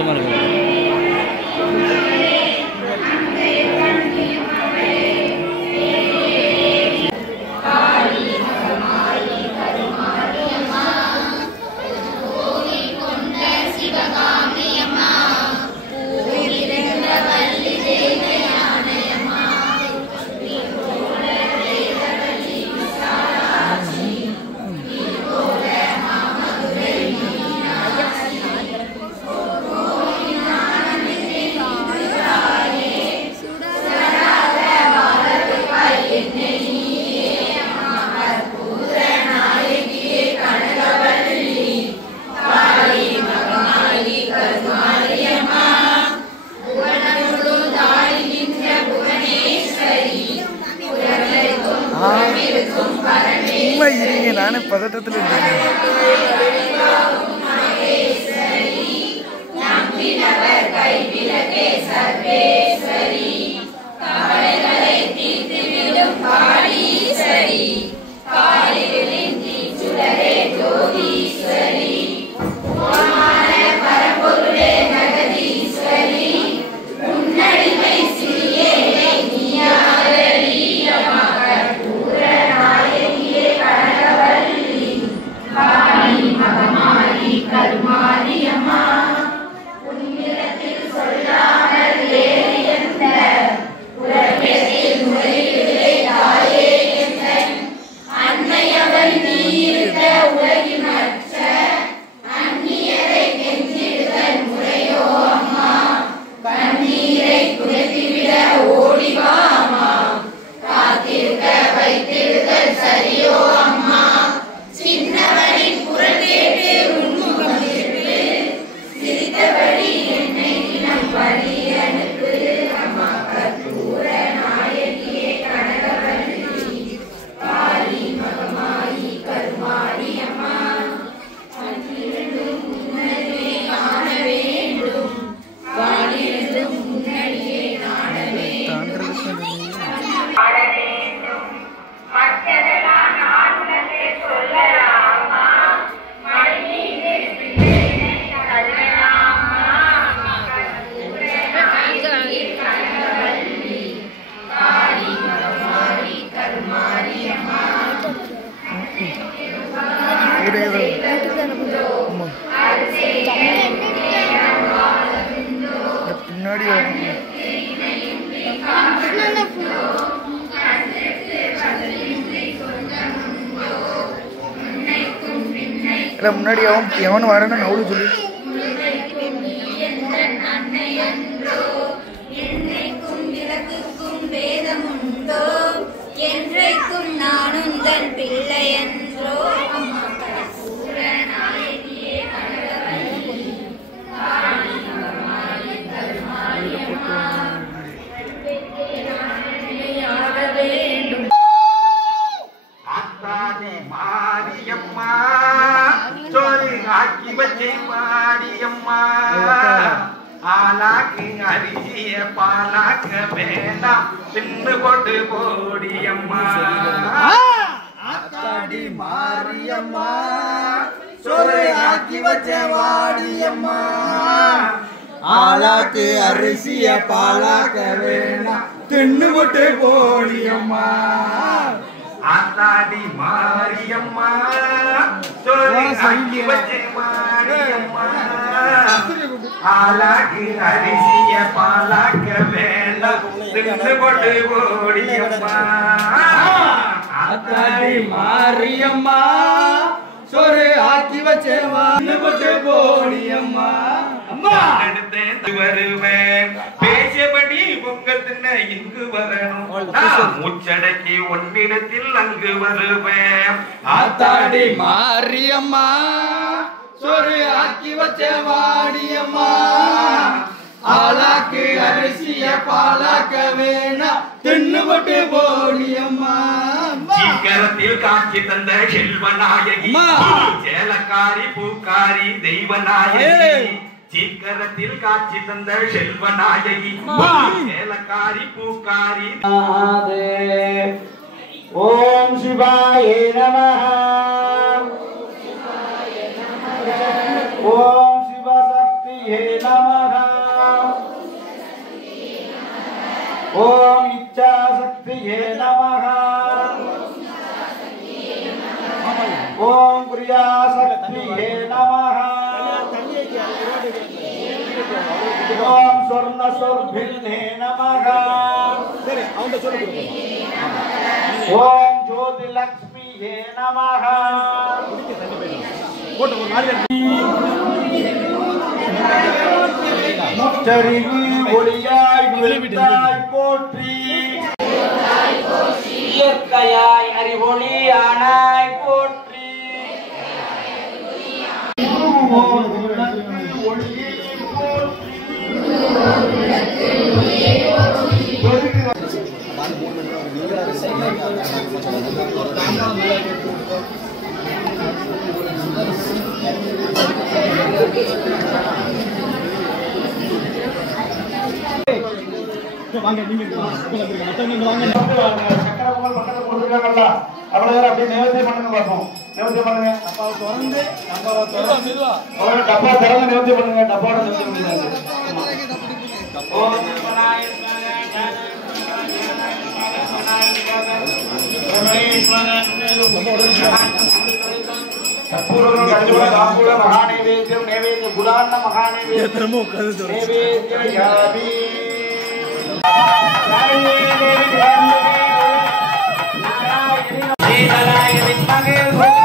சந்தோஷமாக இருக்கும். நானே பதட்டத்தில் பின்னாடி இல்லை முன்னாடி எவன் வரேன்னு அவளு சொல்லி என்றைக்கும் நானும் தன் பிள்ளை என்றோ மாரியம்மா சொல்லி ஆக்கி வச்சே மாரியம்மா ஆளாக்கு அரிசிய பாலாக்க வேண்டாம் தின்னு கொண்டு போடியம்மா ஆத்தாடி மாரியம்மா சொல்லி ஆக்கி வச்சே வாடியம்மா ஆளாக்கு அரிசிய பாலாக்க வேண்டாம் தின்னு கொண்டு போடியம்மா ஆத்தாடி மாரியம்மா சொல்லி ஆக்கி வச்சே மாரியம்மா ஆளாக்கு அரிசிய பாலாக்க வேண்டாம் தின்னு கொண்டு போடியம்மா ஆத்தாடி மாரியம்மா சோறு ஆக்கி வச்சேவா கொண்டு போடியம்மா அம்மா வருவேன் பேசபடி பொங்கல் தின்ன இங்கு வரணும் மூச்சடக்கி ஒன்னிடத்தில் அங்கு வருவேன் ஆத்தாடி மாரியம்மா சோறு ஆக்கி வச்சேவாடியம்மா ஆளாக்கு அரிசிய பாலாக்க வேணாம் தின்னுபட்டு போடியம்மா சீக்கிரத்தில் காட்சி தந்த செல்வநாயகி சேலக்காரி பூக்காரி தெய்வநாயகி சீக்கிரத்தில் காட்சி தந்த செல்வநாயகி சேலக்காரி பூக்காரி ஓம் சிவாய நமஹ ஓம் சிவசக்தியே நமஹ स्वर्णसुर्भिन्ने नमः ओम ज्योतिलक्ष्मीये नमः मुक्तरिवी ஒளியாய் விழுந்தாய் போற்றி இயற்கையாய் அறிவொளியானாய் போற்றி வாங்க நீங்க வாங்க சக்கரை பொங்கல் பக்கத்துல கொடுத்துருக்காங்கல்ல அவ்வளவு நேரம் அப்படியே நிவர்த்தி பண்ணுங்க பாப்போம் நிவர்த்தி பண்ணுங்க டப்பா திறந்து நிவர்த்தி பண்ணுங்க டப்பாவோட நிவர்த்தி பண்ணுங்க महानैवेद्यम नैवेद्य गुलान्न महानैवेद्य नैवेद्य यामि नारायण विद्महे